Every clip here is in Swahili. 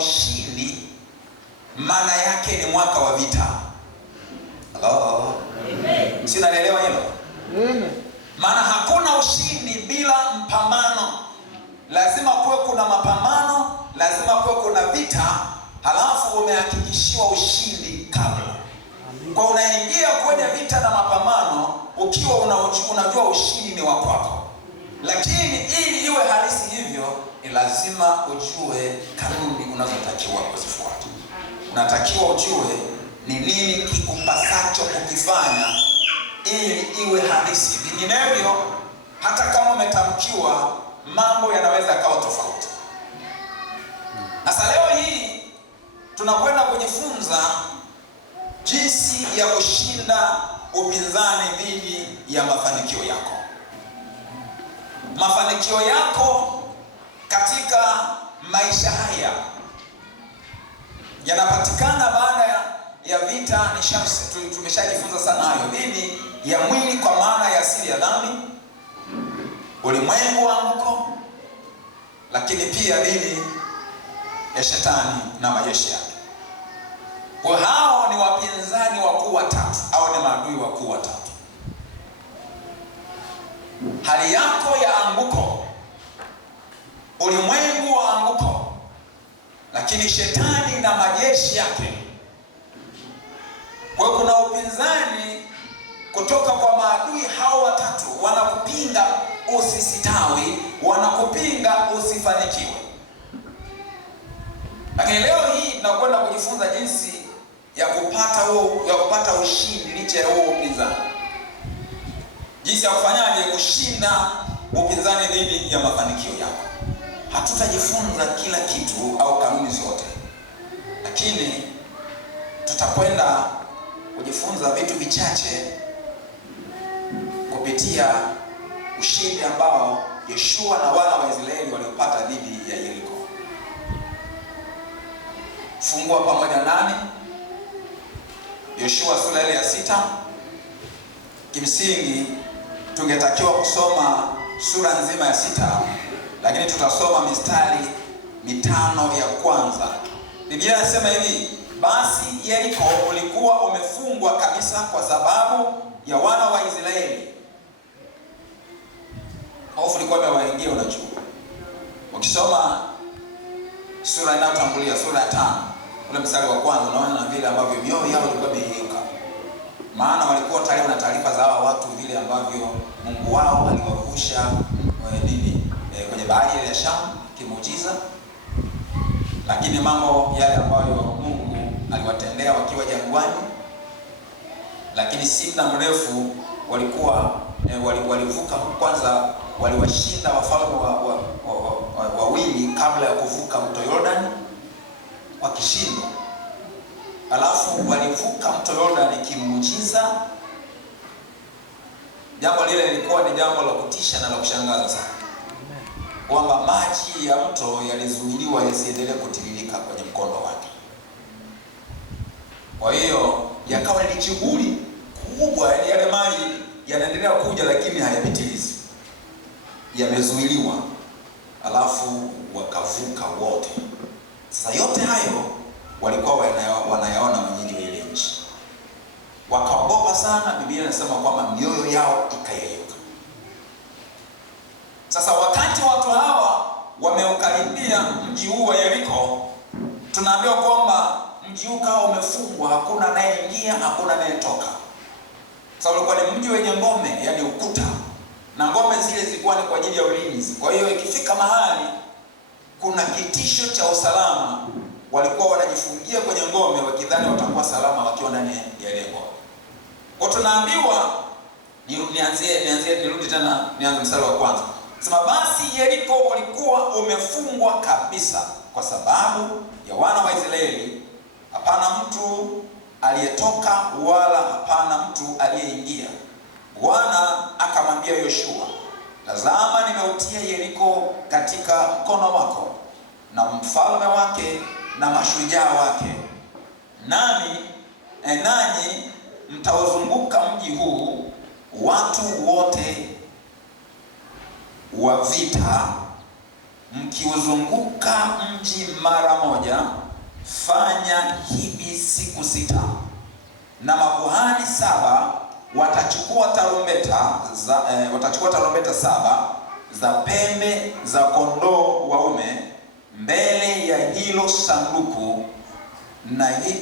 ushindi, maana yake ni mwaka wa vita. Hello? Amen. Sina naelewa hilo? Amen. Maana hakuna ushindi bila mpambano. Lazima kuwe kuna mapambano, lazima kuwe kuna vita, halafu umehakikishiwa ushindi kabla. Kwa unaingia kwenye vita na mapambano ukiwa unajua ushindi ni wa kwako. Lakini ili iwe halisi hivyo, ni lazima ujue kanuni unazotakiwa kuzifuata. Unatakiwa ujue ni nini kikupasacho kukifanya ili iwe halisi. Vinginevyo, hata kama umetamkiwa, mambo yanaweza kawa tofauti. Sasa leo hii tunakwenda kujifunza jinsi ya kushinda upinzani dhidi ya mafanikio yako. Mafanikio yako katika maisha haya yanapatikana baada ya vita. Tumeshajifunza sana hayo, dhidi ya mwili kwa maana ya asili ya dhambi, ulimwengu wa anguko, lakini pia dhidi ya shetani na majeshi yake. Kwa hao ni wapinzani wakuu watatu, au ni maadui wakuu watatu. Hali yako ya anguko, ulimwengu wa anguko, lakini shetani na majeshi yake. Kwa kuna upinzani kutoka kwa maadui hao watatu. Wanakupinga usisitawi, wanakupinga usifanikiwe. Lakini leo hii tunakwenda kujifunza jinsi ya kupata ushindi licha ya huo upinzani. Jinsi ya kufanyaje kushinda upinzani dhidi ya mafanikio yako. Hatutajifunza kila kitu au kanuni zote, lakini tutakwenda kujifunza vitu vichache kupitia ushindi ambao Yoshua na wana wa Israeli waliopata dhidi ya Yeriko. Fungua pamoja nami Yoshua sura ya 6. Kimsingi tungetakiwa kusoma sura nzima ya 6, lakini tutasoma mistari 5 ya kwanza. Biblia inasema hivi: basi Yeriko ulikuwa umefungwa kabisa kwa sababu ya wana wa Israeli. Hofu ilikuwa imewaingia. Unajua, ukisoma sura inayotangulia, sura ya 5, ule mstari wa kwanza, unaona vile ambavyo mioyo yao ilikuwa imeyeyuka. Maana walikuwa tayari na taarifa za hawa watu, vile ambavyo Mungu wao aliwavusha kwenye bahari ya Shamu kimuujiza, lakini mambo yale ambayo Mungu aliwatendea wakiwa jangwani. Lakini si muda mrefu walikuwa walivuka. Kwanza waliwashinda wafalme wawili kabla ya kuvuka mto Yordani kwa kishindo. Alafu walivuka mto Yordani kimuujiza. Jambo lile lilikuwa ni jambo la kutisha na la kushangaza sana, kwamba maji ya mto yalizuiliwa yasiendelee kutiririka kwenye mkondo wake. Kwa hiyo yakawa ni shughuli kubwa, yale maji yanaendelea kuja lakini hayapitilizi, yamezuiliwa. Alafu wakavuka wote. Sasa yote hayo walikuwa wanayaona wenyeji wa ile nchi, wakaogopa sana. Biblia inasema kwamba mioyo yao ikayeyuka. Sasa wakati watu hawa wameukaribia mji huu wa Yeriko, tunaambiwa kwamba mji huu kawa umefungwa, hakuna anayeingia, hakuna anayetoka. Sasa ulikuwa ni mji wenye ngome, yani ukuta, na ngome zile zilikuwa ni kwa ajili ya ulinzi. Kwa hiyo ikifika mahali kuna kitisho cha usalama, walikuwa wanajifungia kwenye ngome wakidhani watakuwa salama wakiwa ndani ya ile ngome. Kwa tunaambiwa, nirudi tena nianze mstari wa kwanza. Sema basi Yeriko ulikuwa umefungwa kabisa kwa sababu ya wana wa Israeli, hapana mtu aliyetoka wala hapana mtu aliyeingia. Bwana akamwambia Yoshua, tazama nimeutia Yeriko katika mkono wako na mfalme wake na mashujaa wake, nanyi mtauzunguka mji huu, watu wote wa vita mkiuzunguka mji mara moja, fanya hivi siku 6. Na makuhani 7 watachukua tarumbeta 7 za pembe za kondoo waume mbele ya hilo sanduku,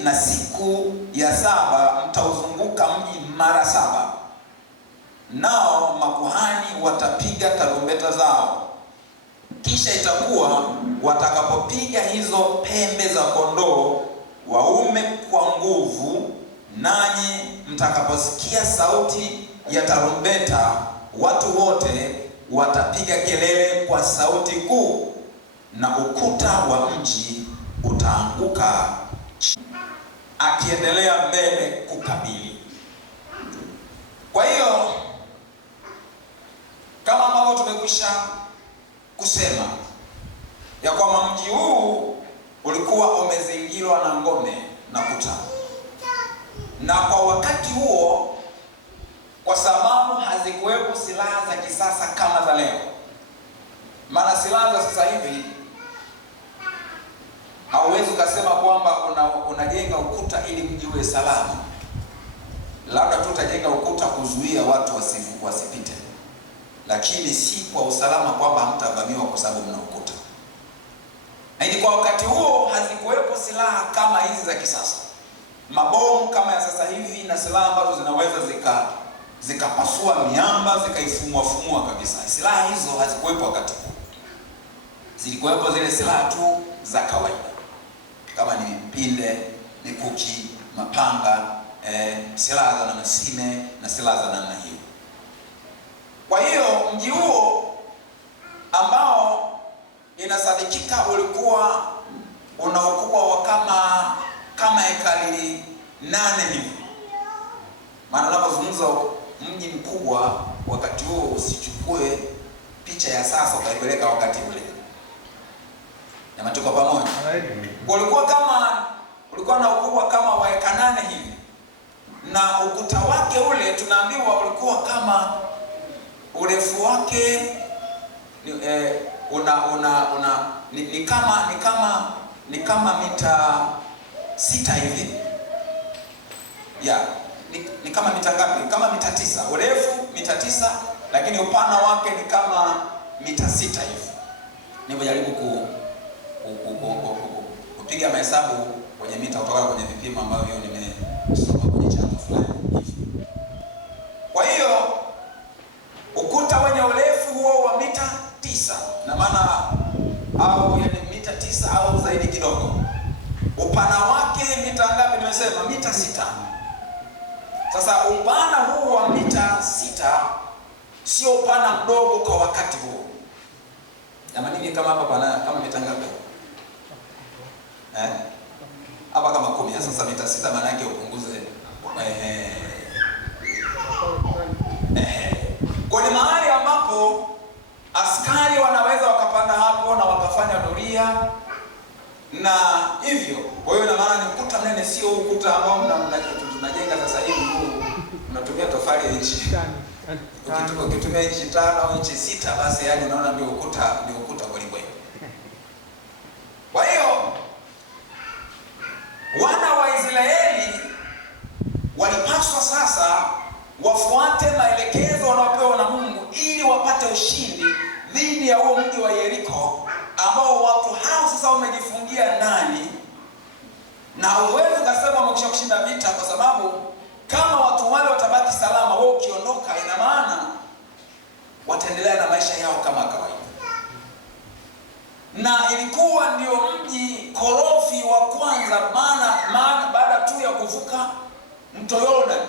na siku ya 7 mtauzunguka mji mara 7. Nao makuhani watapiga tarumbeta zao. Kisha itakuwa watakapopiga hizo pembe za kondoo waume kwa nguvu, nanyi mtakaposikia sauti ya tarumbeta, watu wote watapiga kelele kwa sauti kuu, na ukuta wa mji utaanguka. Akiendelea mbele kukabili. Kwa hiyo kama ambavyo tumekwisha kusema ya kwamba mji huu ulikuwa umezingirwa na ngome na kuta, na kwa wakati huo, kwa sababu hazikuwepo silaha za kisasa kama za leo, maana silaha za sasa hivi hauwezi ukasema kwamba unajenga ukuta ili mji uwe salama. Labda tu utajenga ukuta kuzuia watu wasipite, lakini si kwa usalama kwamba hamtavamiwa kwa sababu mna ukuta. Lakini kwa wakati huo hazikuwepo silaha kama hizi za kisasa, mabomu kama ya sasa hivi, na silaha ambazo zinaweza zikapasua miamba zikaifumua kabisa. Silaha hizo hazikuwepo wakati huo. Zilikuwepo zile silaha tu za kawaida kama ni mpinde, mikuki, mapanga, silaha za namna sime na silaha za namna hiyo. Kwa hiyo mji huo ambao inasadikika ulikuwa una ukubwa wa kama ekari 8 hivi. Maana unapozungumza mji mkubwa wakati huo, usichukue picha ya sasa ukaipeleka wakati ule. Na matuko pamoja. Ulikuwa na ukubwa kama wa eka 8 hivi. Na ukuta wake ule tunaambiwa ulikuwa kama urefu wake ni kama mita 6 hivi. Ni kama mita ngapi? Kama mita 9. Urefu mita 9, lakini upana wake ni kama mita 6 hivi. Nimejaribu kupiga mahesabu kwenye mita kutoka kwenye vipimo ambavyo nimesoma kwenye chanzo fulani. Kwa hiyo ukuta wenye urefu huo wa mita 9, na maana au mita 9 au zaidi kidogo. Upana wake mita ngapi nimesema? Mita 6. Sasa upana huu wa mita 6 sio upana mdogo kwa wakati huo. Jamani, kama hapa kama mita ngapi? Hapa kama 10. Sasa mita 6 maana yake upunguze kwa ni mahali ambapo askari wanaweza wakapanda hapo na wakafanya doria na hivyo. Kwa hiyo ina maana ni ukuta mnene, sio ukuta ambao tunajenga sasa hivi unatumia tofali ya inchi. Ukitumia inchi 5 au inchi 6, basi yani unaona ndio ukuta kweli kweli. Kwa hiyo wana wa Israeli walipaswa sasa wafuate maelekezo wanayopewa na Mungu ili wapate ushindi dhidi ya huo mji wa Yeriko ambao watu hao sasa wamejifungia ndani, na huwezi kusema wamekwisha kushinda vita, kwa sababu kama watu wale watabaki salama, wao ukiondoka, ina maana wataendelea na maisha yao kama kawaida. Na ilikuwa ndio mji korofi wa kwanza, maana baada tu ya kuvuka mto Yordani.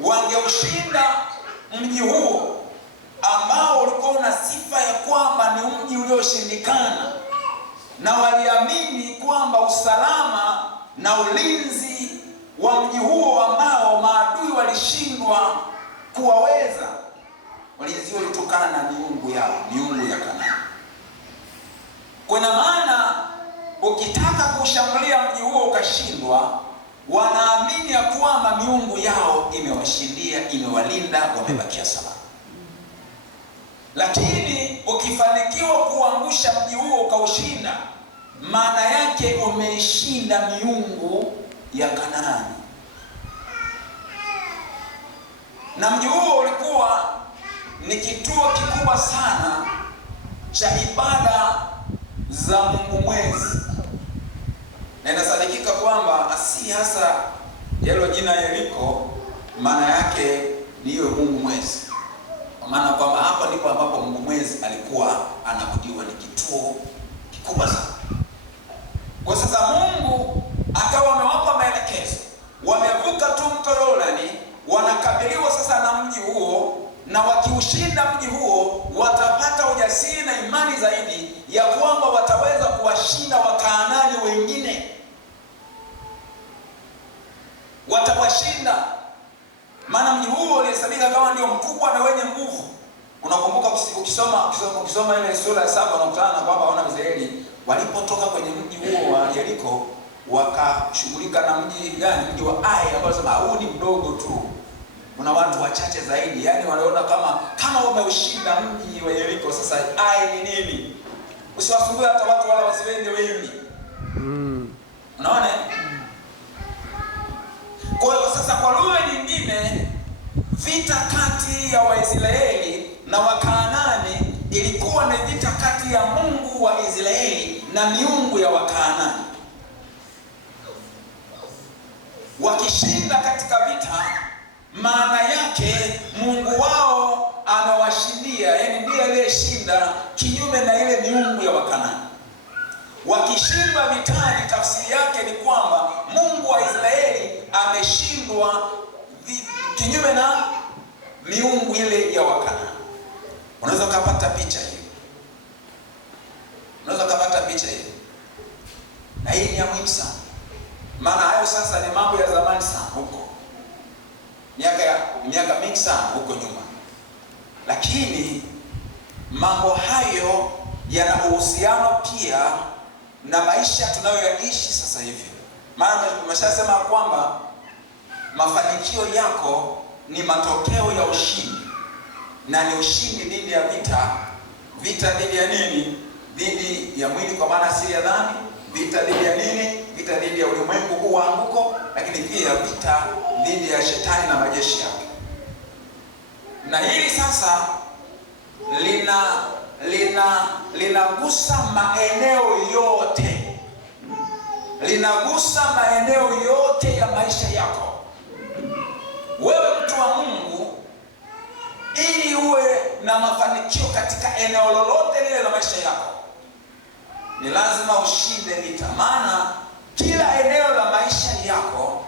Wangeushinda mji huo ambao ulikuwa una sifa ya kwamba ni mji ulioshindikana, na waliamini kwamba usalama na ulinzi wa mji huo ambao maadui walishindwa kuwaweza, ulinzi ulitokana na miungu ya Kanaani. Kwa maana ukitaka kushambulia mji huo ukashindwa, wanaamini ya kwamba miungu yao imewashindia, imewalinda, wamebakia salama. Lakini ukifanikiwa kuangusha mji huo ukaushinda, maana yake umeishinda miungu ya Kanaani. Na mji huo ulikuwa ni kituo kikubwa sana cha ibada za Mungu mwezi, na inasadikika kwamba asili hasa yalo jina Yeriko maana yake ni hiyo Mungu mwezi, kwa maana kwamba hapa ndipo ambapo Mungu mwezi alikuwa anabudiwa, ni kituo kikubwa sana. Kwa sasa Mungu akawa amewapa maelekezo, wamevuka tu mto Yordani, wanakabiliwa sasa na mji huo, na wakiushinda mji huo watapata ujasiri na imani zaidi ya kwamba wataweza kuwashinda Wakanaani wengine. Watawashinda, maana mji huo ulihesabika kama ndio mkubwa na wenye nguvu. Unakumbuka ukisoma ile sura ya 7 unakutana na kwamba wana Israeli walipotoka kwenye mji huo wa Yeriko wakashughulika na mji gani? Mji wa Ai, ambao sema huu ni mdogo tu, kuna watu wachache zaidi. Yaani waliona kama wameushinda mji wa Yeriko, sasa Ai ni nini? Usiwasumbue hata watu wala wasiwende wengi. Unaona? Kwa hiyo sasa, kwa lugha nyingine, vita kati ya Waisraeli na Wakanaani ilikuwa ni vita kati ya Mungu wa Israeli na miungu ya Wakanaani. Wakishinda katika vita, maana yake Mungu wao amewashindia, yaani ndiye aliyeshinda kinyume na ile miungu ya Wakanaani. Wakishindwa vitani, tafsiri yake ni kwamba Mungu wa Israeli ameshindwa kinyume na miungu ile ya Wakanaani. Unaweza kupata picha hii. Na hii ni ya muhimu sana. Maana hayo sasa ni mambo ya zamani sana huko. Miaka mingi sana huko nyuma. Lakini mambo hayo yana uhusiano pia na maisha tunayoishi sasa hivi. Maana tumeshasema kwamba mafanikio yako ni matokeo ya ushindi, na ni ushindi dhidi ya vita dhidi ya nini? Dhidi ya mwili, kwa maana asili ya dhambi. Vita dhidi ya nini? Vita dhidi ya ulimwengu huu wa anguko, lakini pia vita dhidi ya shetani na majeshi yake. Na hili sasa linagusa maeneo yote, ya maisha yako. Wewe mtu wa Mungu, ili uwe na mafanikio katika eneo lolote lile la maisha yako, ni lazima ushinde vita. Maana kila eneo la maisha yako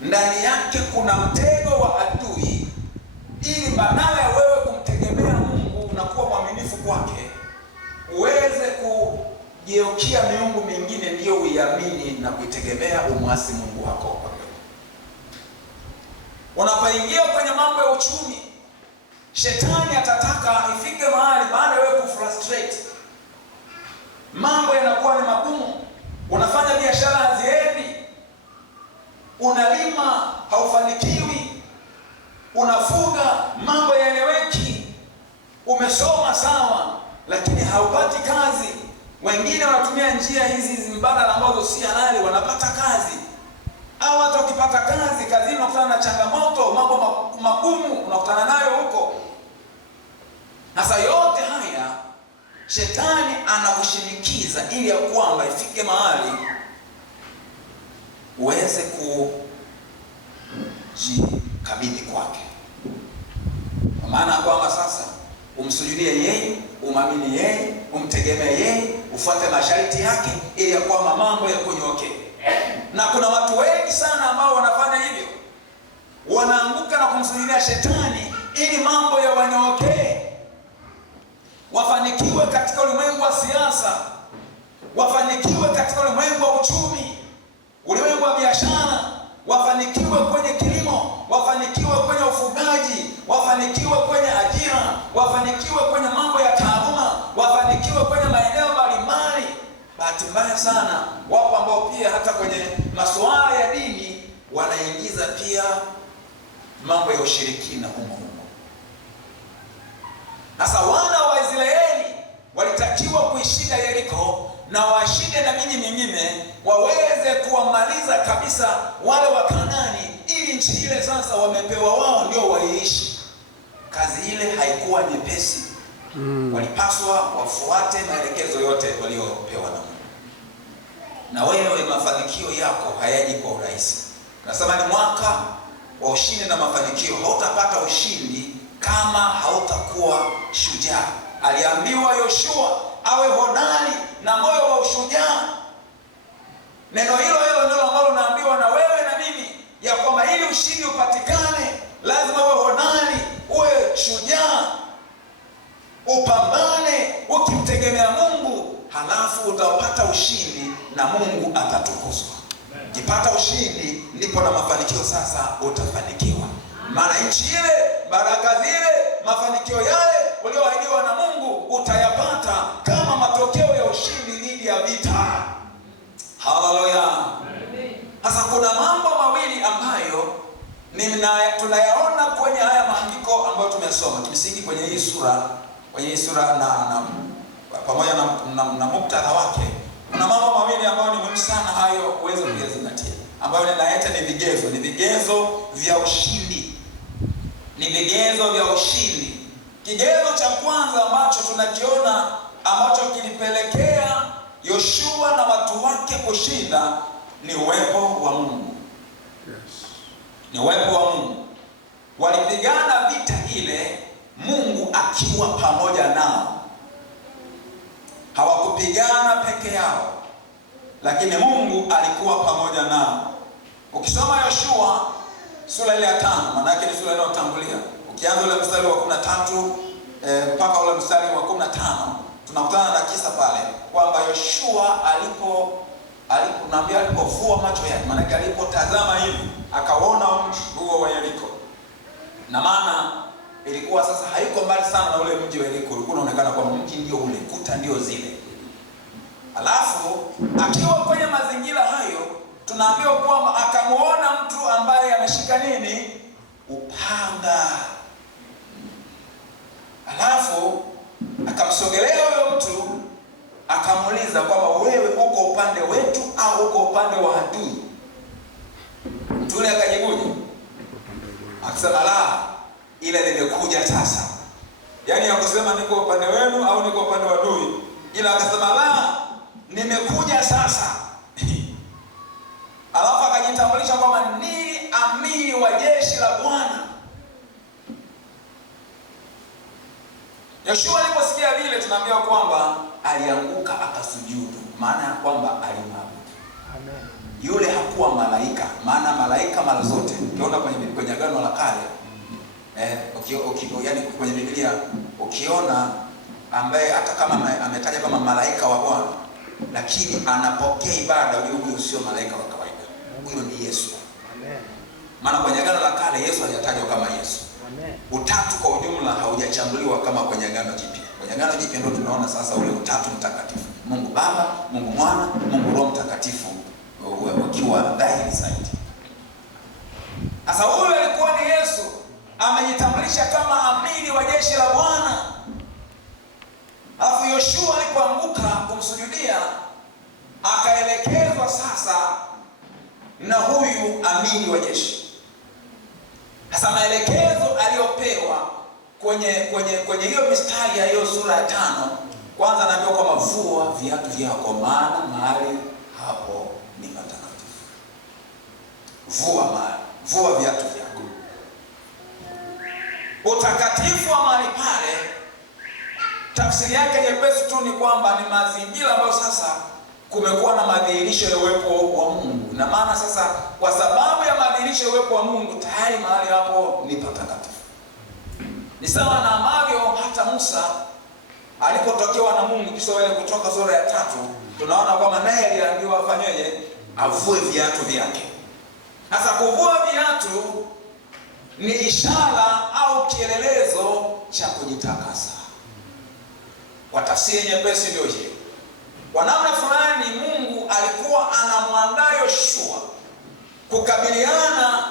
ndani yake kuna mtego wa adui, ili badala ya wewe kumtegemea Mungu na kuwa mwaminifu kwake, uweze kugeukia miungu mingine ndiyo uiamini na kuitegemea, umwasi Mungu wako. Unapoingia kwenye mambo ya uchumi, shetani atataka ifike mahali baada ya wewe kufrustrate, mambo yanakuwa ni magumu, unafanya biashara haziendi, unalima haufanikiwi, unafuga mambo yaeleweki, umesoma sawa lakini haupati kazi. Wengine wanatumia njia hizi mbadala ambazo si halali, wanapata kazi. Au hata ukipata kazi, kazini unakutana na changamoto, mambo magumu unakutana nayo huko. Sasa yote haya shetani anakushinikiza ili ya kwamba ifike mahali uweze kujikabidhi kwake. Kwa maana kwamba sasa umsujudie yeye, umamini yeye, umtegemee yeye, ufuate masharti yake ili ya kwamba mambo yakunyoke. Na kuna watu wengi sana ambao wanafanya hivyo, wanaanguka na kumsujudia shetani ili mambo yawanyokee, wafanikiwe katika ulimwengu wa siasa, wafanikiwe katika ulimwengu wa uchumi, ulimwengu wa biashara, wafanikiwe kwenye kilimo, wafanikiwe kwenye ufugaji, wafanikiwe kwenye ajira, wafanikiwe kwenye mambo ya taaluma, wafanikiwe kwenye maeneo mbalimbali. Bahati mbaya sana, wapo ambao pia hata kwenye masuala ya dini wanaingiza pia mambo ya ushirikina humo. Sasa wana wa Israeli walitakiwa kuishinda Yeriko na washinde na miji mingine, waweze kuwamaliza kabisa wale wa Kanaani, ili nchi ile sasa wamepewa wao ndio waiishi. Kazi ile haikuwa nyepesi. Walipaswa wafuate maelekezo yote waliopewa na Mungu. Na wewe mafanikio yako hayaji kwa urahisi. Nasema ni mwaka wa ushindi na mafanikio. Hautapata ushindi kama hautakuwa shujaa. Aliambiwa Yoshua awe hodari na moyo wa ushujaa. Neno hilo hilo ndilo ambalo naambiwa na wewe na mimi, ya kwamba ili ushindi upatikane lazima uwe hodari, uwe shujaa, upambane ukimtegemea Mungu, halafu utapata ushindi na Mungu atatukuzwa. Ukipata ushindi ndipo na mafanikio sasa utafanikiwa. Maana nchi ile, baraka zile, mafanikio yale ulioahidiwa na Mungu utayapata kama matokeo ya ushindi dhidi ya vita. Haleluya. Sasa kuna mambo mawili ambayo tunayaona kwenye haya maandiko ambayo tumesoma. Kimsingi kwenye hii sura na pamoja na muktadha wake, kuna mambo mawili ambayo ni muhimu sana hayo uweze kuyazingatia, ambayo ninaita ni vigezo vya ushindi. Ni vigezo vya ushindi. Kigezo cha kwanza ambacho tunakiona ambacho kilipelekea Yoshua na watu wake kushinda ni uwepo wa Mungu. Yes. Ni uwepo wa Mungu. Walipigana vita ile Mungu akiwa pamoja nao. Hawakupigana peke yao, lakini Mungu alikuwa pamoja nao. Ukisoma Yoshua sura ile ya 5, maana yake ni sura inayotangulia. Ukianza ule mstari wa 13 mpaka ule mstari wa 15, tunakutana na kisa pale kwamba Yoshua alipovua macho yake, maana yake alipotazama hivi akaona mji huo wa Yeriko. Na maana ilikuwa sasa haiko mbali sana na ule mji wa Yeriko, ulikuwa unaonekana kwamba mji ndio ule, kuta ndio zile. Alafu akiwa kwenye mazingira hayo, tunaambiwa kwamba akamuona mtu ambaye ameshika nini? Upanga. Alafu akamsogelea huyo mtu, akamuuliza kwamba wewe uko upande wetu au uko upande wa adui? Mtu yule akajibuje? Akasema la, ile nimekuja sasa. Yaani hakusema niko upande wenu au niko upande wa adui, ila akasema la, nimekuja sasa. Alafu akajitambulisha kwamba ni amiri wa jeshi la Bwana. Yoshua aliposikia vile, tunaambiwa kwamba alianguka akasujudu, maana ya kwamba alimwabudu. Amen. Yule hakuwa malaika, maana malaika mara zote ukiona kwenye Agano la Kale, yaani kwenye Biblia ukiona ambaye hata kama ametaja kama malaika wa Bwana, lakini anapokea ibada, huyo sio malaika wa kawaida. Huyo ni Yesu. Amen. Maana kwenye Agano la Kale Yesu hajatajwa kama Yesu. Amen. Utatu kwa ujumla haujachambuliwa kama kwenye Agano Jipya. Kwenye Agano Jipya ndio tunaona sasa ule utatu mtakatifu. Mungu Baba, Mungu Mwana, Mungu Roho Mtakatifu wakiwa dhahiri zaidi. Sasa huyo alikuwa ni Yesu, amejitambulisha kama amiri wa jeshi la Bwana. Alafu Yoshua alipoanguka kumsujudia, akaelekezwa sasa na huyu amiri wa jeshi. Sasa maelekezo aliyopewa kwenye hiyo mistari ya hiyo sura ya 5, kwanza anaambiwa kwamba vua viatu vyako, maana mahali hapo ni patakatifu. Vua viatu vyako. Utakatifu wa mahali pale, tafsiri yake nyepesi tu ni kwamba ni mazingira ambayo sasa kumekuwa na madhihirisho ya uwepo wa Mungu. Na maana sasa kwa sababu ya madhihirisho ya uwepo wa Mungu, tayari mahali hapo ni patakatifu. Ni sawa na ambavyo hata Musa alipotokewa na Mungu, kisha wale Kutoka sura ya 3, tunaona kwamba naye aliambiwa afanyeje? Avue viatu vyake. Sasa kuvua viatu ni ishara au kielelezo cha kujitakasa. Kwa tafsiri nyepesi ndio hiyo. Kwa namna fulani Mungu alikuwa anamwandaa Yoshua kukabiliana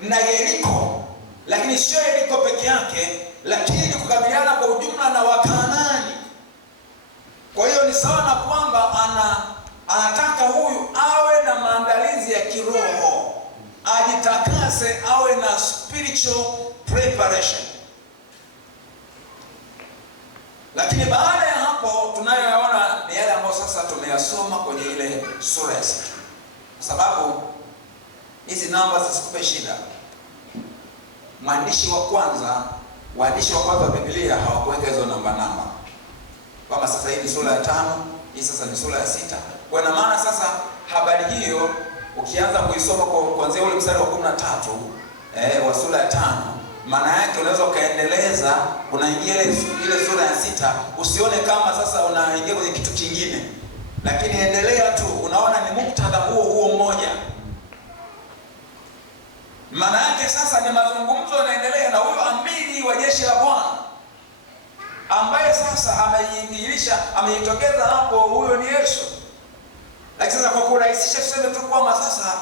na Yeriko, lakini sio Yeriko peke yake, lakini kukabiliana kwa ujumla na Wakanaani. Kwa hiyo ni sawa na kwamba anataka huyu awe na maandalizi ya kiroho, ajitakase, awe na spiritual preparation. Lakini baada ya hapo tunayoyaona ni yale ambayo sasa tumeyasoma kwenye ile sura ya 6. Kwa sababu hizi namba zisikupe shida. Waandishi wa kwanza wa Biblia hawakuweka hizo namba. Kama sasa hii ni sura ya 5, hii sasa ni sura ya 6. Kwa maana sasa habari hiyo ukianza kuisoma kuanzia ule mstari wa 13 wa sura ya 5, maana yake unaweza ukaendeleza, unaingia ile sura ya 6, usione kama sasa unaingia kwenye kitu kingine, lakini endelea tu, unaona ni muktadha huo mmoja. Maana yake sasa ni mazungumzo yanaendelea na huyo amiri wa jeshi la Bwana ambaye sasa amejitokeza hapo, huyo ni Yesu. Lakini sasa kwa kurahisisha tuseme tu kwamba sasa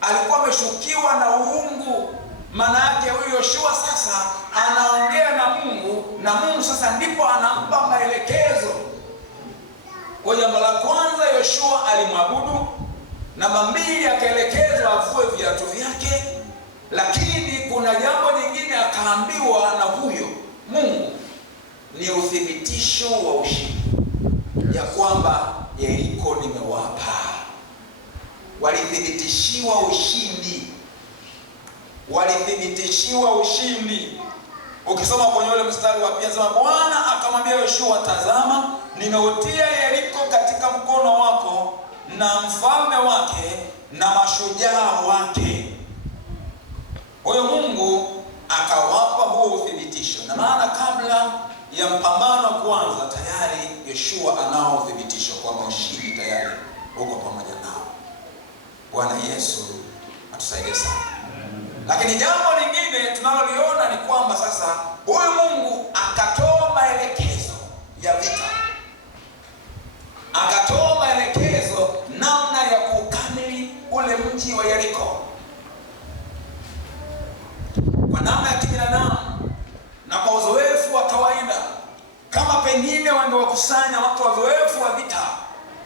alikuwa ameshukiwa na uungu. Maana yake huyo Yoshua sasa anaongea na Mungu, na Mungu sasa ndipo anampa maelekezo. Kwa jambo la kwanza Yoshua alimwabudu, namba 2 akaelekezwa avue viatu vyake, lakini kuna jambo lingine akaambiwa na huyo Mungu, ni uthibitisho wa ushindi, ya kwamba Yeriko nimewapa. Walithibitishiwa ushindi. Ukisoma kwenye ule mstari wa 2 sema, Bwana akamwambia Yoshua, tazama nimeutia Yeriko katika mkono wako na mfalme wake na mashujaa wake. Huyo Mungu akawapa huo uthibitisho. Na maana kabla ya mpambano kuanza tayari Yoshua anao uthibitisho kwamba ushindi tayari uko pamoja nao. Bwana Yesu atusaidie sana. Lakini jambo lingine tunaloliona ni kwamba sasa huyu Mungu akatoa maelekezo ya vita, akatoa maelekezo namna ya kukamili ule mji wa Yeriko kwa namna ya kibinadamu na kwa uzoefu wa kawaida. Kama pengine wangewakusanya watu wazoefu wa vita,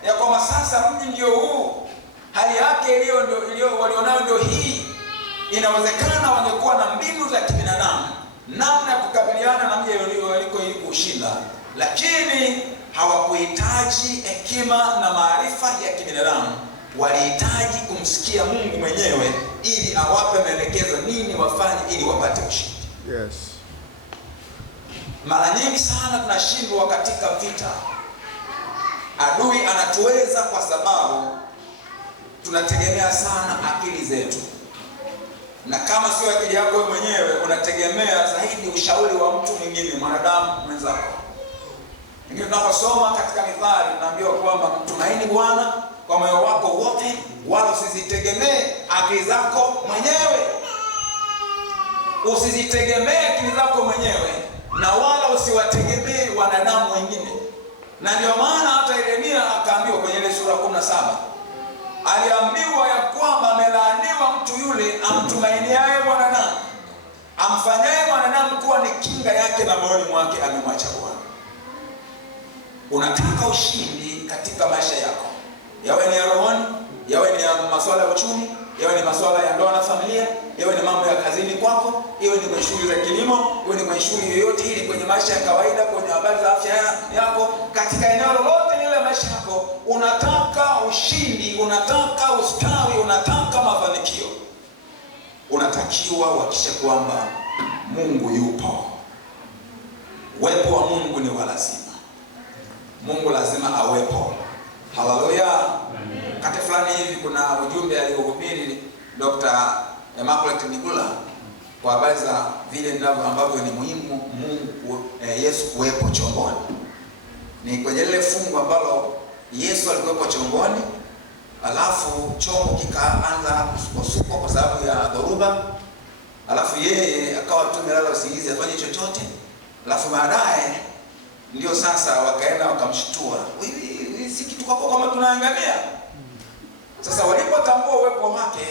ya kwamba sasa mji ndio huu, hali yake iliyo walionayo ndio hii, inawezekana wangekuwa na mbinu za kibinadamu namna ya kukabiliana na mji Yeriko ili kushinda, lakini hawakuhitaji hekima na maarifa ya kibinadamu. Walihitaji kumsikia Mungu mwenyewe ili awape maelekezo nini wafanye ili wapate ushindi. Yes. Mara nyingi sana tunashindwa katika vita. Adui anatuweza kwa sababu tunategemea sana akili zetu, na kama sio akili yako wewe mwenyewe unategemea zaidi ushauri wa mtu mwingine, mwanadamu mwenzako. Ndio tunaposoma katika Mithali tunaambiwa kwamba mtumaini Bwana kwa moyo wako wote, wala usizitegemee akili zako mwenyewe. Usizitegemee akili zako mwenyewe, na wala usiwategemee wanadamu wengine. Na ndio maana hata Yeremia akaambiwa kwenye ile sura 17, aliambiwa ya kwamba amelaaniwa mtu yule amtumainiaye mwanadamu, amfanyaye mwanadamu kuwa ni kinga yake, na moyoni mwake amemwacha Bwana. Unataka ushindi katika maisha yako, yawe ni ya rohoni, yawe ni ya masuala ya uchumi, yawe ni masuala ya ndoa na familia, yawe ni mambo ya kazini kwako, iwe ni kwenye shughuli za kilimo, iwe ni kwenye shughuli yoyote ili kwenye maisha ya kawaida, kwenye habari za afya yako, katika eneo lolote lile maisha yako, unataka ushindi, unataka ustawi, unataka mafanikio, unatakiwa uhakikishe kwamba Mungu yupo. Uwepo wa Mungu ni wa lazima. Mungu lazima awepo. Haleluya. Kati fulani hivi kuna ujumbe aliohubiri Dr. Immaculate Migula kwa habari za vile ambavyo ni muhimu Mungu Yesu kuwepo chomboni. Ni kwenye ile fungu ambalo Yesu alikuwepo chomboni, alafu chombo kikaanza kusukosuko kwa sababu ya dhoruba, alafu yeye akawa tu amelala usingizi afanye chochote, alafu baadaye ndio sasa wakaenda wakamshtua, hivi si kitu kwako kama tunaangalia. Sasa walipotambua uwepo wake,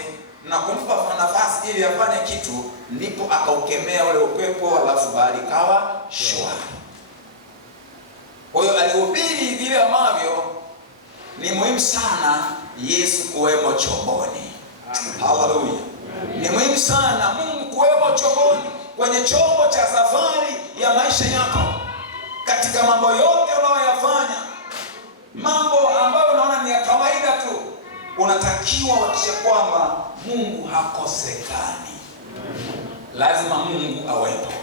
na kumpa nafasi ili afanye kitu, ndipo akaukemea ule upepo, alafu bahari ikawa shwari. Kwa hiyo alihubiri vile ambavyo ni muhimu sana Yesu kuwemo chomboni. Haleluya! Ni muhimu sana Mungu kuwemo chomboni, kwenye chombo cha safari ya maisha yako, katika mambo yote unayoyafanya, mambo ambayo unaona ni ya kawaida tu, unatakiwa uhakikishe kwamba Mungu hakosekani. Lazima Mungu awepo.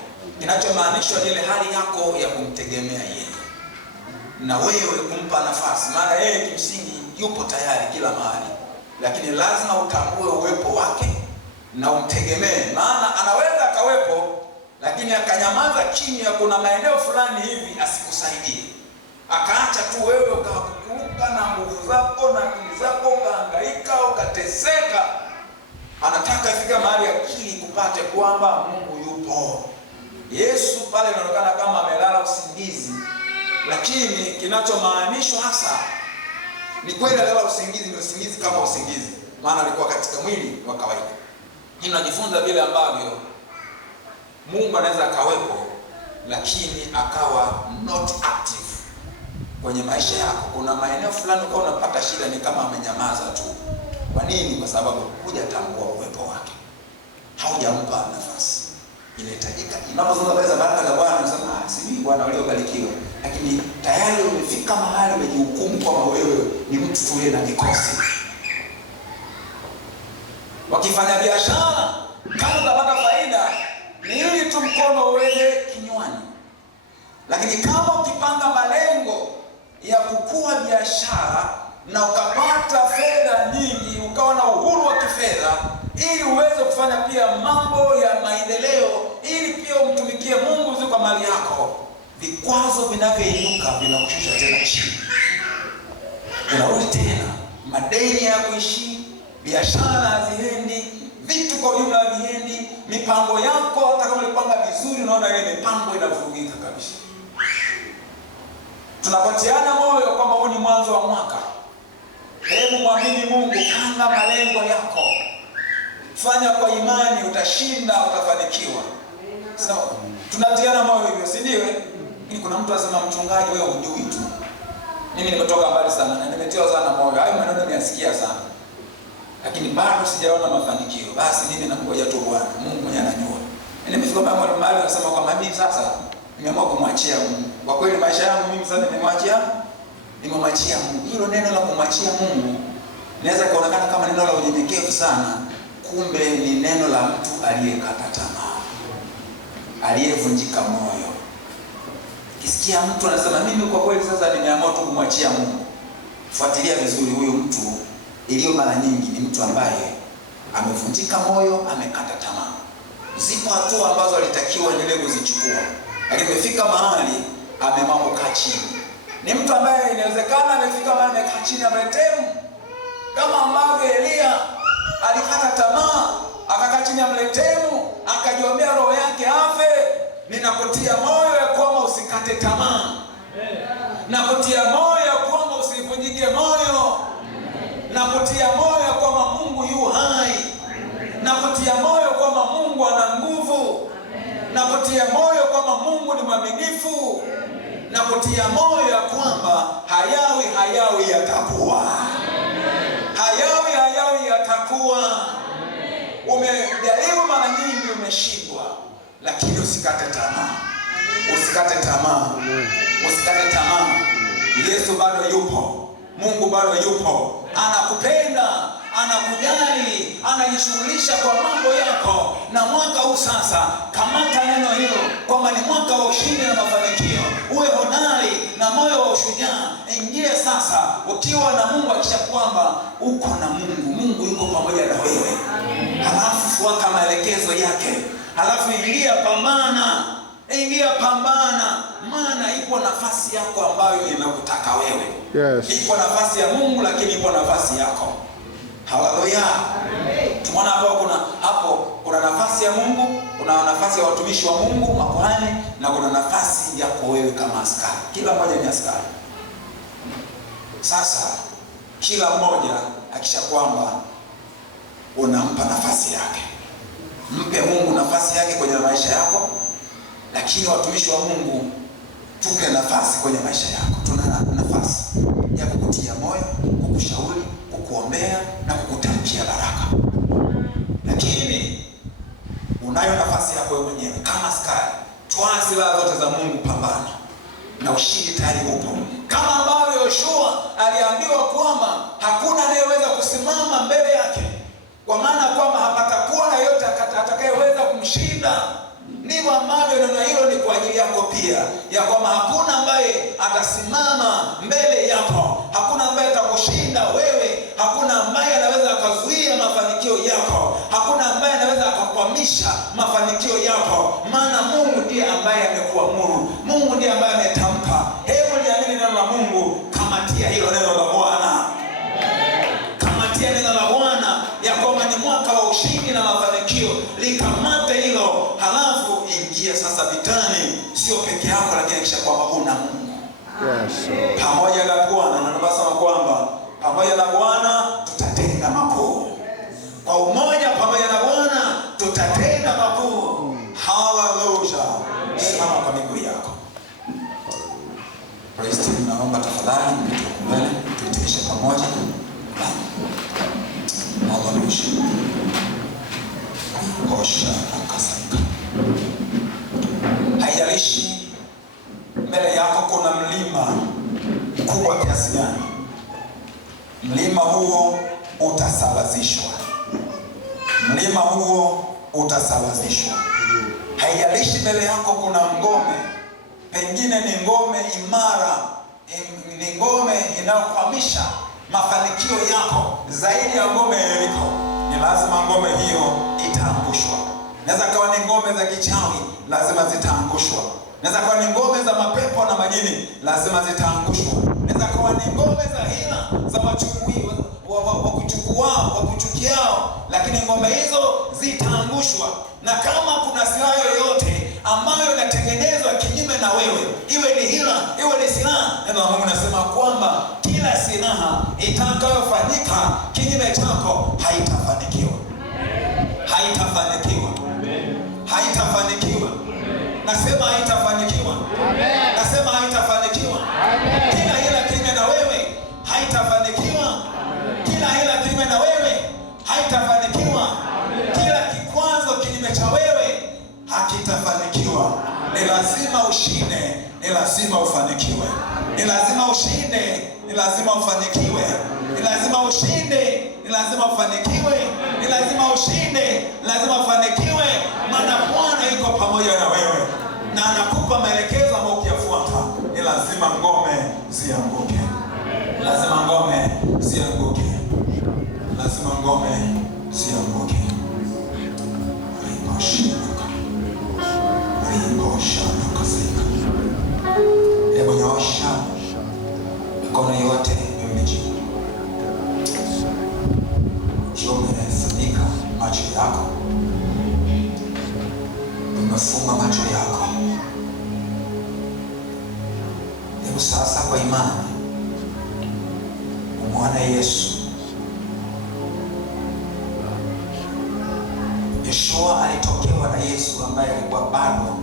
Kinachomaanisha ile hali yako ya kumtegemea yeye na wewe kumpa nafasi, maana yeye kimsingi yupo tayari kila mahali, lakini lazima utambue uwepo wake na umtegemee. Maana anaweza akawepo lakini akanyamaza kimya, kuna maeneo fulani hivi asikusaidie, akaacha tu wewe ukakuruka na nguvu zako na akili zako, ukahangaika ukateseka. Anataka ifika mahali akili kupate kwamba Mungu yupo. Yesu pale inaonekana kama amelala usingizi, lakini kinachomaanishwa hasa ni kweli alala usingizi, ni usingizi kama usingizi, maana alikuwa katika mwili wa kawaida. Hii tunajifunza vile ambavyo Mungu anaweza akawepo lakini akawa not active kwenye maisha yako. Kuna maeneo fulani ukawa unapata shida, ni kama amenyamaza tu. Kwa nini? Kwa sababu hujatambua uwepo wake, haujampa nafasi. Inahitajika unapozungumza habari za baraka za Bwana, unasema sijui Bwana waliobarikiwa, lakini tayari umefika mahali umejihukumu kwamba wewe ni mtu tuliye na mikosi. Wakifanya biashara, kama utapata faida ni ili tu mkono uende kinywani, lakini kama ukipanga malengo ya kukua biashara na ukapata fedha nyingi, ukawa na uhuru wa kifedha, ili uweze kufanya pia mambo ya maendeleo, ili pia umtumikie Mungu kwa mali yako, vikwazo vinavyoinuka vinakushusha tena chini, unarudi tena, madeni ya kuishi, biashara haziendi, vitu kwa ujumla haviendi, mipango yako hata kama ulipanga vizuri, unaona ile mipango inavurugika kabisa. Tunapatiana moyo kwamba huu ni mwanzo wa mwaka. Hebu mwamini Mungu, panga malengo yako, fanya kwa imani, utashinda, utafanikiwa. Sawa? Tunatiana moyo hivyo, si ndio? Lakini kuna mtu anasema, mchungaji wewe hujui tu. Mimi nimetoka mbali sana na nimetiwa sana moyo. Hayo maneno nimeyasikia sana, lakini bado sijaona mafanikio. Basi mimi nangoja tu Bwana. Mungu mwenyewe anajua. Nimefika mahali nasema kwamba mimi sasa nimeamua kumwachia Mungu. Kwa kweli maisha yangu mimi sasa nimemwachia Mungu. Hilo neno la kumwachia Mungu inaweza kuonekana kama neno la unyenyekevu sana, kumbe ni neno la mtu aliyekata tamaa, aliyevunjika moyo. Kisikia mtu anasema mimi kwa kweli sasa nimeamua tu kumwachia Mungu, fuatilia vizuri huyo mtu, iliyo mara nyingi ni mtu ambaye amevunjika moyo, amekata tamaa. Zipo hatua ambazo alitakiwa endelee kuzichukua, lakini imefika mahali ameamua kukaa chini. Ni mtu ambaye inawezekana amefika mahali amekaa chini, ametemu kama ambavyo Elia alikata tamaa, akakaa chini amletemu, akajiombea roho yake afe. Ninakutia moyo ya kwamba usikate tamaa. Nakutia moyo ya kwamba usivunjike moyo. Nakutia moyo ya kwamba Mungu yu hai. Nakutia moyo kwamba Mungu ana nguvu. Nakutia moyo kwamba Mungu ni mwaminifu. Nakutia moyo ya kwamba hayawi yatakuwa. Hayawi yatakuwa. Umejaribu mara nyingi, umeshindwa, lakini usikate tamaa. Usikate tamaa. Usikate tamaa. Yesu bado yupo. Mungu bado yupo. Anakupenda, anakujali, anajishughulisha kwa mambo yako. Na mwaka huu sasa, kamata neno hilo kwamba ni mwaka wa ushindi na mafanikio. Uwe hodari na moyo wa ushujaa. Ingia sasa ukiwa na Mungu, akisha kwamba uko na Mungu. Mungu yuko pamoja na wewe. Halafu fuata maelekezo yake. Halafu ingia pambana. Ingia pambana, maana ipo nafasi yako ambayo inakutaka wewe. Yes. Ipo nafasi ya Mungu, lakini ipo nafasi yako. Haleluya. Tumeona hapo kuna nafasi ya Mungu, kuna nafasi ya watumishi wa Mungu, makuhani, na kuna nafasi yako wewe kama askari. Kila mmoja ni askari. Sasa kila mmoja akisha kwamba unampa nafasi yake. Mpe Mungu nafasi yake kwenye maisha yako, lakini watumishi wa Mungu tupe nafasi kwenye maisha yako. Tuna nafasi ya kukutia moyo, kukushauri, kukuombea na kukutamkia baraka. Lakini unayo nafasi yako wewe mwenyewe kama askari. Toa silaha zote za Mungu, pambana na ushindi tayari upo. Kama ambavyo Yoshua aliambiwa kwamba hakuna anayeweza kusimama mbele yake, kwa maana kwamba hapatakuwa na yote atakayeweza kumshinda. Ndivyo ambavyo neno hilo ni kwa ajili yako pia, ya kwamba hakuna ambaye atasimama mbele yako, hakuna ambaye atakushinda wewe, hakuna ambaye anaweza akazuia mafanikio yako, hakuna ambaye anaweza akakwamisha mafanikio yako, maana Mungu ndiye ambaye amekuamuru, Mungu ndiye ambaye ametamka. Hebu liamini neno la Mungu, kamatia hilo neno la Bwana, kamatia neno la Bwana ya kwamba ni mwaka wa ushindi na mafanikio. Likamate hilo, halafu ingia sasa vitani, sio peke yako, lakini kisha kwamba una Mungu. Yes. Pamoja na Bwana, na tunasema kwamba pamoja na Bwana tutatenda makuu. Kwa umoja pamoja na Bwana tutatenda makuu. Hallelujah. Simama kwa miguu yako. Praise team, naomba tafadhali mbele tuitimishe pamoja. Hallelujah. Osha akasaika. Haijalishi mbele yako kuna mlima mkubwa kiasi gani, mlima huo utasawazishwa. Mlima huo utasawazishwa. Haijalishi mbele yako kuna ngome, pengine ni ngome imara, ni ngome inayokwamisha mafanikio yako zaidi ya ngome ya Yeriko, ni lazima ngome hiyo itaangushwa. Naweza kawa ni ngome za kichawi, lazima zitaangushwa. Naweza kawa ni ngome za mapepo na majini, lazima zitaangushwa. Naweza kawa ni ngome za hila za wakuchukiao, lakini ngome hizo zitaangushwa. Na kama kuna silaha yoyote ambayo inatengenezwa kinyume na wewe, iwe ni hila, iwe ni silaha, neno la Mungu nasema kwamba kila silaha itakayofanyika kinyume chako haitafanikiwa. Haitafanikiwa. Haitafanikiwa. Nasema haitafanikiwa. Nasema haitafanikiwa. Kila hila kinyume na wewe haitafanikiwa. Kila hila kinyume na wewe haitafanikiwa. Kila kikwazo kinyume cha wewe hakitafanikiwa. Ni lazima ushinde, ni lazima ufanikiwe. Ni lazima ushinde, ni lazima ufanikiwe. Ni lazima ushinde, ni lazima ufanikiwe. Ni lazima ushinde, ni lazima ufanikiwe, maana Bwana yuko pamoja na wewe na anakupa maelekezo ambayo ukiyafuata ni lazima ngome zianguke. Lazima ngome zianguke. Lazima ngome zianguke. Hebu nyosha mikono yote juu. Umefunika macho yako, umefunga macho yako. Hebu sasa kwa imani umwone Yesu. Yoshua alitokewa na Yesu ambaye alikuwa bado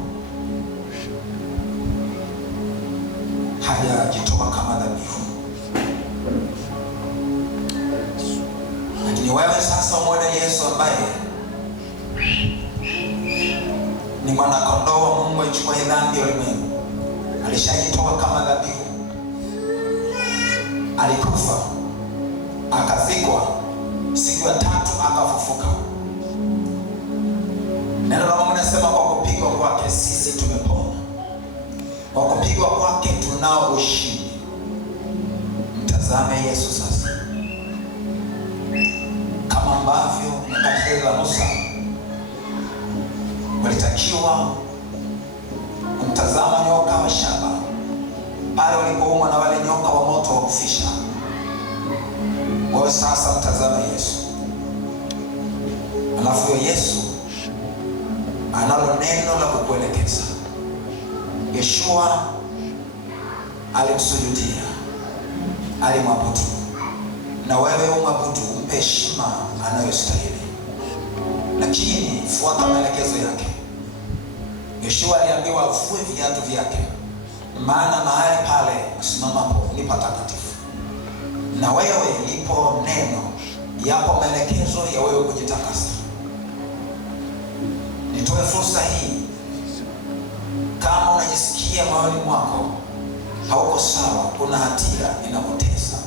hajajitoa kama dhabihu. Lakini wewe sasa umwone Yesu ambaye ni mwana kondoo wa Mungu aichukue dhambi ya ulimwengu. Alishajitoa kama dhabihu. Alikufa, akazikwa, siku ya tatu akafufuka. Neno la Mungu linasema kwa kupigwa kwake sisi tumepona. Kwa kupigwa kwake tunao ushindi. Mtazame Yesu sasa. Kama ambavyo nyakati za Musa walitakiwa kumtazama nyoka wa shaba pale walipoumwa na wale nyoka wa moto wa kufisha, wewe sasa mtazame Yesu. Alafu Yesu analo neno la kukuelekeza. Yoshua alimsujudia, alimwabudu, na wewe umwabudu, umpe heshima anayostahili, lakini fuata maelekezo yake. Yoshua aliambiwa avue viatu vyake, maana mahali pale usimamapo ni patakatifu. Na wewe lipo neno, yapo maelekezo ya wewe kujitakasa. Nitoe fursa hii, kama unajisikia moyoni mwako hauko sawa, kuna hatia inakutesa,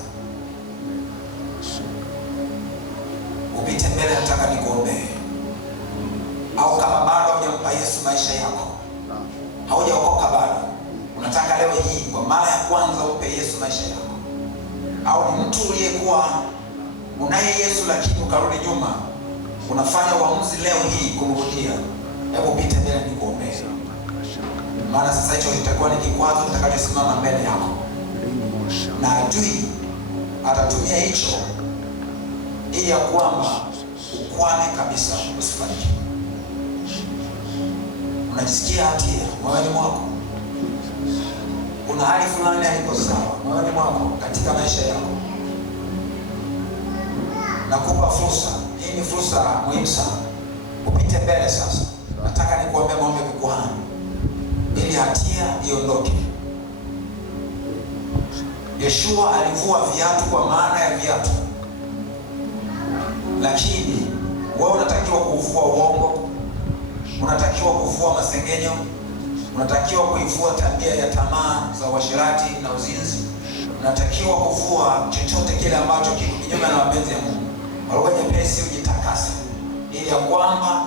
upite mbele, nataka nikuombee. Au kama bado hujampa Yesu maisha yako, haujaokoka bado, unataka leo hii kwa mara ya kwanza upe Yesu maisha yako. Au ni mtu uliyekuwa unaye Yesu lakini ukarudi nyuma, unafanya uamuzi leo hii kumrudia, hebu pite mbele nikuombee. Maana sasa hicho itakuwa ni kikwazo kitakachosimama mbele yako, na adui atatumia hicho ili ya kwamba ukwame kabisa, usifanikiwe. Unajisikia hatia moyoni mwako, kuna hali fulani haiko sawa moyoni mwako katika maisha yako, nakupa fursa. Hii ni fursa muhimu sana, upite mbele sasa. Nataka nikuombe maombi kukuhani ili hatia iondoke. Yeshua alivua viatu kwa maana ya viatu, lakini wewe unatakiwa kuvua uongo, unatakiwa kuvua masengenyo, unatakiwa kuivua tabia ya tamaa za uasherati na uzinzi, unatakiwa kuvua chochote kile ambacho kiko kinyume na mapenzi ya Mungu. Kwa nyepesi ujitakase, ili ya kwamba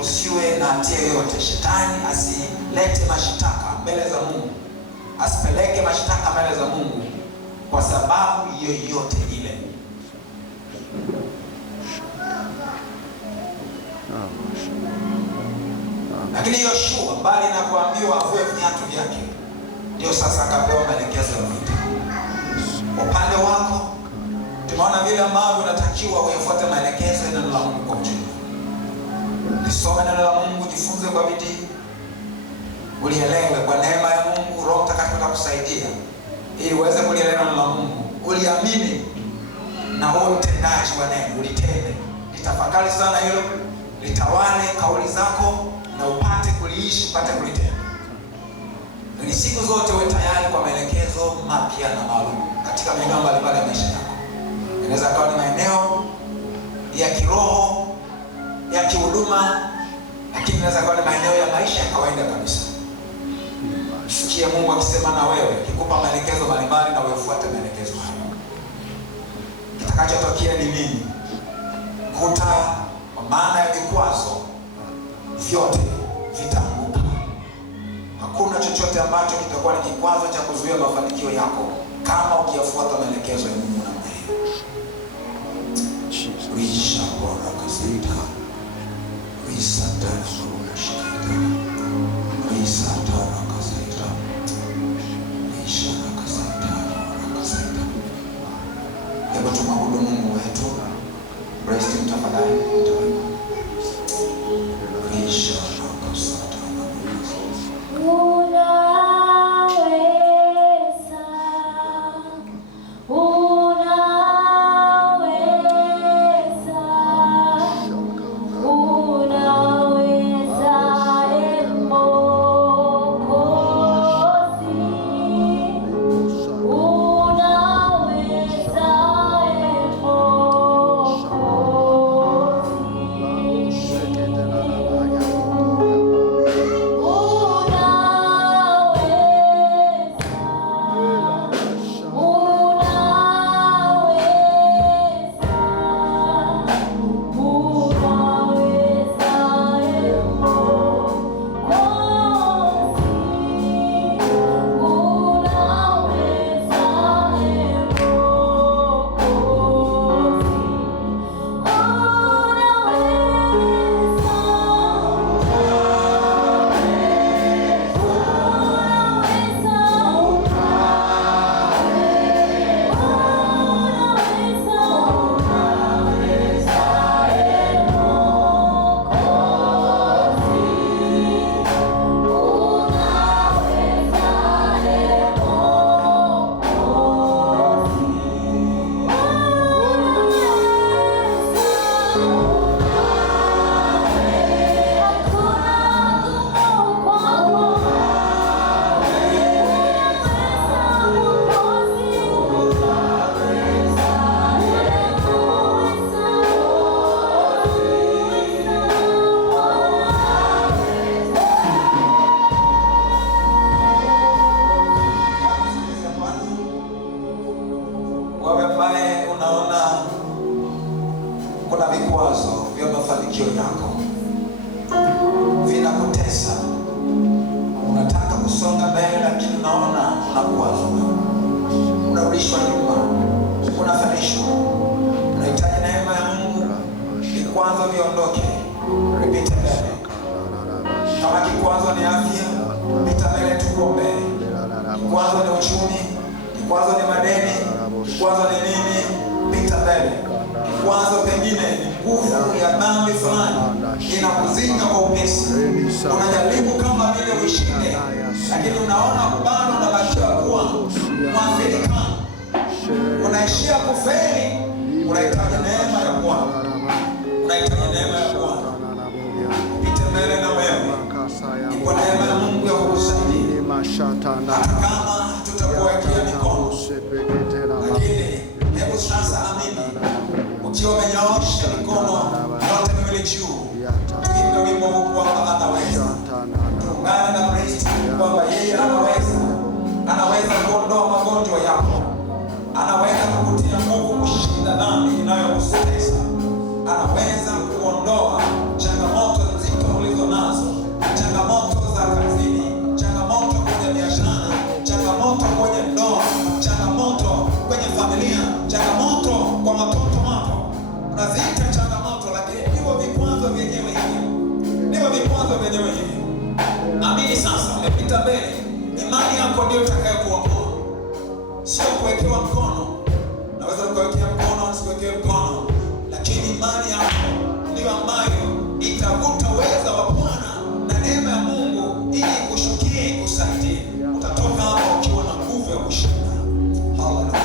usiwe na hatia yoyote. Shetani asilete mashtaka mbele za Mungu, asipeleke mashtaka mbele za Mungu kwa sababu yoyote ile. Lakini Yoshua, mbali na kuambiwa avue viatu vyake, ndio sasa akapewa maelekezo ya vita. Upande wako tumeona vile ambavyo unatakiwa uyafuate maelekezo ya neno la Mungu kwa ujumla. Nisome neno la Mungu, jifunze kwa bidii, ulielewe kwa neema ya Mungu. Roho Mtakatifu atakusaidia ili uweze kulielewa neno la Mungu, uliamini, na huo utendaji wa neno ulitende. Litafakari sana hilo, litawale kauli zako na upate kuliishi, upate kulitenda. Ni siku zote uwe tayari kwa maelekezo mapya na maalum katika maeneo mbalimbali ya maisha yako. Inaweza kuwa ni maeneo ya kiroho, ya kihuduma, lakini inaweza kuwa ni maeneo ya maisha ya kawaida kabisa. Sikia Mungu akisema na wewe, akikupa maelekezo mbalimbali na uyafuate maelekezo hayo. Kitakachotokea ni nini? Kuta kwa maana ya vikwazo vyote vitaanguka. Hakuna chochote ambacho kitakuwa ni kikwazo cha kuzuia mafanikio yako kama ukiyafuata maelekezo ya Mungu namna hiyo. Risha bora kasita. Risa tara bora shikita. Risa tara kasita. Risha kasita bora kasita. Hebu tumwabudu Mungu wetu. Praise Him tafadhali. Risha kasita. Wewe ambaye unaona kuna vikwazo vya mafanikio yako vinakutesa, unataka kusonga mbele lakini unaona unakwazwa, unarudishwa nyuma, unafanishwa, unahitaji neema ya Mungu, vikwazo viondoke, vipite mbele. Kama kikwazo ni afya, pita mbele tuombe. Kikwazo ni uchumi, kikwazo ni madeni, kikwazo ni nini, pita mbele. Kikwazo pengine ni nguvu ya dhambi fulani inakuzinga kwa upesi, unajaribu kama vile uishinde, lakini unaona bado unabakia kuwa mwathirika, unaishia kufeli. Unahitaji neema ya Bwana, unahitaji neema ya Bwana. Pita mbele na wewe, ipo neema ya Mungu ya kukusaidia. Hata kama tutakuwekea mikono, lakini hebu sasa amini, ukiwa umenyoosha mikono yote miwili juu, tuimbe wimbo huu kwamba anaweza. Tuungane na Kristo kwamba yeye anaweza kuondoa magonjwa yako, anaweza kukutia nguvu kushinda dhambi inayokutesa, anaweza kuondoa changamoto nzito ulizo nazo, changamoto za kazini, changamoto kwenye biashara, changamoto kwenye ndoa, changamoto kwenye familia, changamoto kwa watoto wako. Unaziita changamoto, lakini ndivyo vikwazo vyenyewe hivi, ndivyo vikwazo vyenyewe hivi. Amini sasa, umepita mbele. Imani yako ndio itakayokuokoa, sio kuwekewa mkono. Naweza kuwekea mkono, nisikuwekee mkono, lakini imani yako ndio ambayo itavuta uweza wa Bwana na neema ya Mungu ili kushukie, ikusaidie. Utatoka hapo ukiwa na nguvu ya kushinda. Haleluya.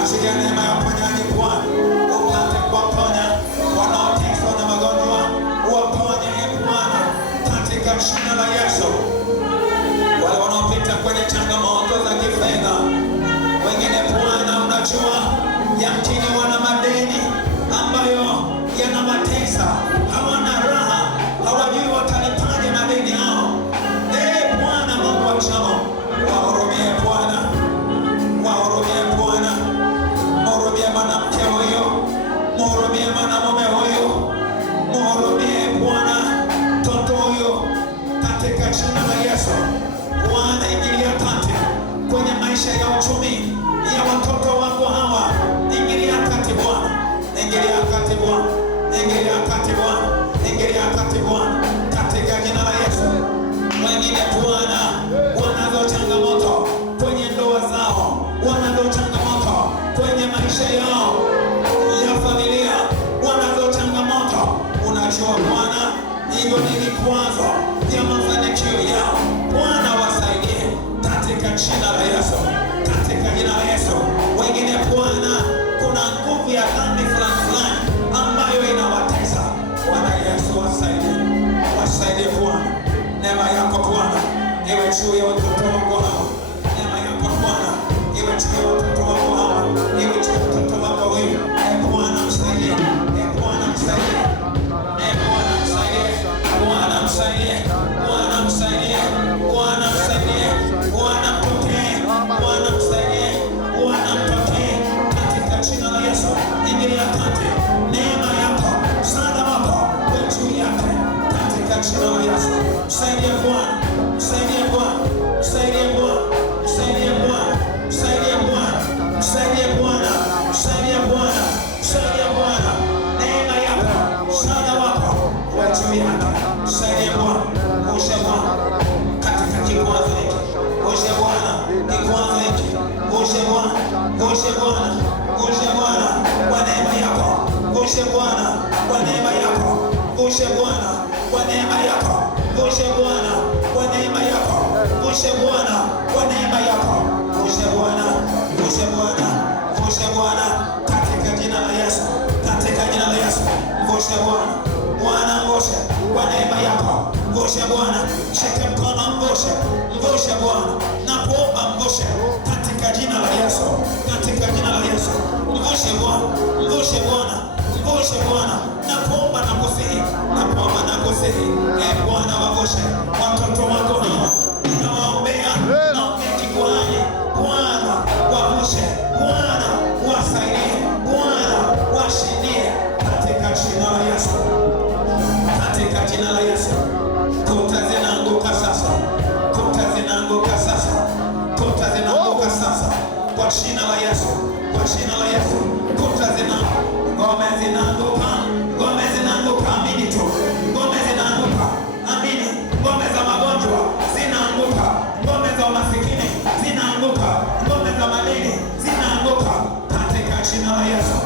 Achilia neema ya uponyaji Bwana, upate kuwaponya wanaoteswa na magonjwa, uwaponye Bwana katika jina la Yesu. Wale wanaopita kwenye changamoto za kifedha, wengine Bwana unajua yamkini wana madeni ambayo yanamatesa, hawana raha, hawajui watalipaje madeni yao. Bwana Mungu wa ajabu, wahurumie Bwana, wahurumie Bwana, wahurumie kati Bwana, ingilia kati Bwana, katika jina la Yesu. Wengine Bwana wanazo changamoto kwenye ndoa zao, wanazo changamoto kwenye maisha yao ya familia, wanazo changamoto. Unajua Bwana, hivyo ni vikwazo vya mafanikio yao. Bwana wasaidie katika jina la Yesu, katika jina la Yesu. Wengine Bwana, kuna nguvu ya dhambi fulani ambayo inawatesa. Bwana Yesu wasaidie, wasaidie Bwana. Neema yako Bwana iwe juu ya watoto wako hawa. Neema yako Bwana iwe juu ya watoto wako hawa, iwe juu ya watoto wako wewe. Bwana msaidie, Bwana msaidie, Bwana msaidie, Bwana msaidie, Bwana msaidie, Bwana msaidie, Bwana mpokee, Bwana msaidie, Bwana mpokee katika jina la Yesu. Ingilia kati, neema yako, msaada wako uwe juu yake katika jina la Yesu. Msaidie Bwana, msaidie Bwana, msaidie Bwana, msaidie Bwana, msaidie Bwana, msaidie Bwana, msaidie Bwana, msaidie Bwana. Neema yako, msaada wako uwe juu yake. Msaidie Bwana, osha Bwana katika kikwazo hiki, osha Bwana kikwazo hiki, osha Bwana, osha Bwana, osha Bwana kwa neema yako, osha Bwana kwa neema yako, osha Bwana kwa neema yako, osha Bwana kwa neema yako, osha Bwana kwa neema yako, osha Bwana, osha Bwana, osha Bwana katika jina la Yesu, katika jina la Yesu. Osha Bwana, Bwana osha kwa neema yako, osha Bwana, shike mkono osha, osha Bwana, na kuomba osha katika jina la Yesu, katika jina la Yesu. Osha Bwana, osha Bwana, osha Bwana, na kuomba na kusihi, na kuomba na kusihi. Bwana waoshe watoto wako hawa, nawaombea, naombea kikuhani. Bwana waoshe, Bwana wasaidie, Bwana washindie katika jina la Yesu, katika jina la Yesu. Kuta zinaanguka sasa, kuta zinaanguka sasa, kuta zinaanguka sasa kwa jina la Yesu, kwa jina la Yesu. Kuta zinaanguka, ngome zinaanguka, ngome zinaanguka. Amini tu, ngome zinaanguka, amini. Ngome za magonjwa zinaanguka, ngome za umasikini zinaanguka, ngome za madeni zinaanguka katika jina la Yesu,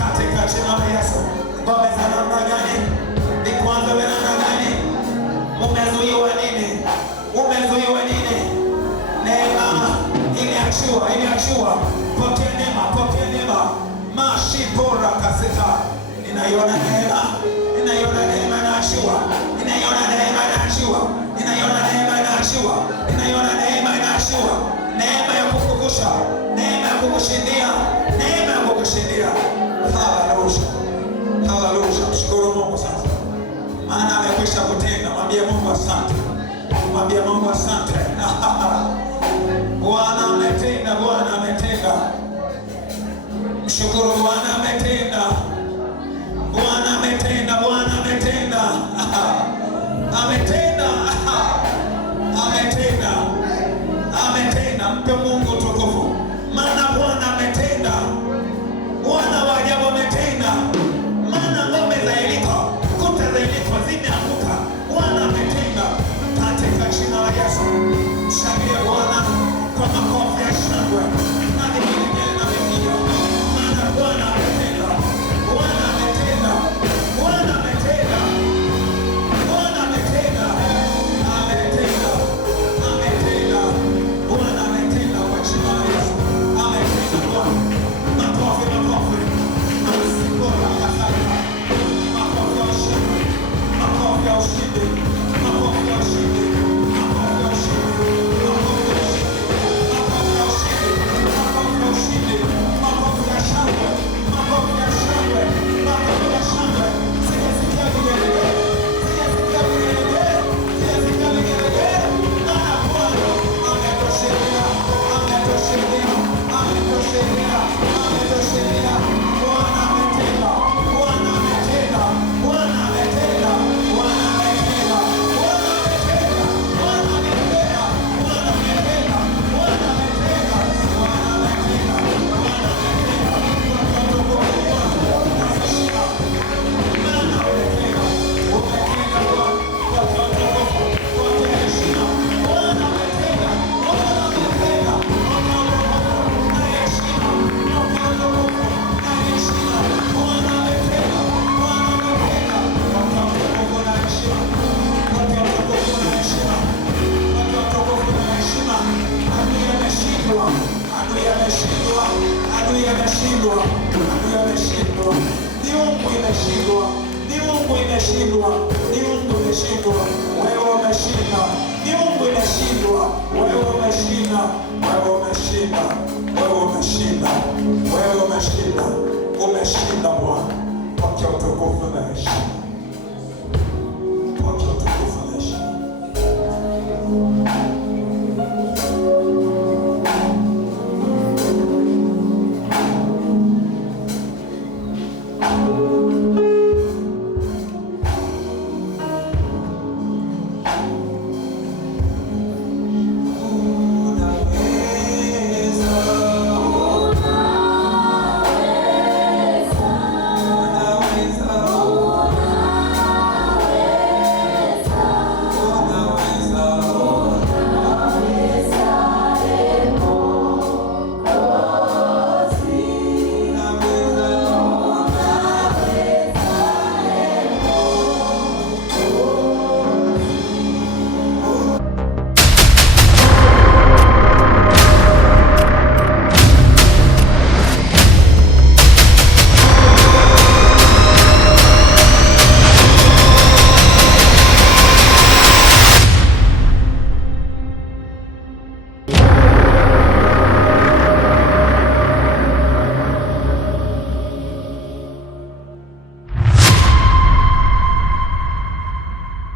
katika jina la Yesu. Ngome za namna gani? Vikwazo vya namna gani? Umezuiwa nini? Umezuiwa nini? Neema imeachiwa, imeachiwa. Pokea neema, pokea neema. Mashipora kaseta. Ninaiona neema, ninaiona neema inaachiwa, ninaiona neema inaachiwa, ninaiona neema inaachiwa, ninaiona neema inaachiwa. Neema ya kukuvusha, neema ya kukushindia, neema ya kukushindia. Haleluya, haleluya. Mshukuru Mungu sasa, maana amekwisha kutenda. Mwambie Mungu asante, mwambie Mungu asante. Bwana ametenda, Bwana ametenda. Mshukuru Bwana ametenda, Bwana ametenda, Bwana ametenda, ametenda, ametenda, ametenda. Mpe Mungu tukufu, maana Bwana ametenda. Bwana wa ajabu ametenda, maana ngome za Yeriko, kuta za Yeriko zimeanguka. Bwana ametenda katika jina la Yesu. Mshangilie Bwana kwa makofi ya shangwe na vigelegele na vifijo, maana Bwana ametenda, Bwana ametenda, Bwana ametenda, Bwana ametenda, ametenda, ametenda, Bwana ametenda kwa jina la Yesu. Ametenda Bwana. Makofi, makofi. Asikora kasaka. Makofi ya ushindi, makofi ya ushindi, makofi ya ushindi, makofi ya ushindi, makofi ya ushindi, makofi ya ushindi. imeshindwa, miungu imeshindwa, miungu imeshindwa, miungu imeshindwa. Wewe umeshinda, miungu imeshindwa, wewe umeshinda, wewe umeshinda, wewe umeshinda, wewe umeshinda, umeshinda Bwana. Pokea utukufu na heshima.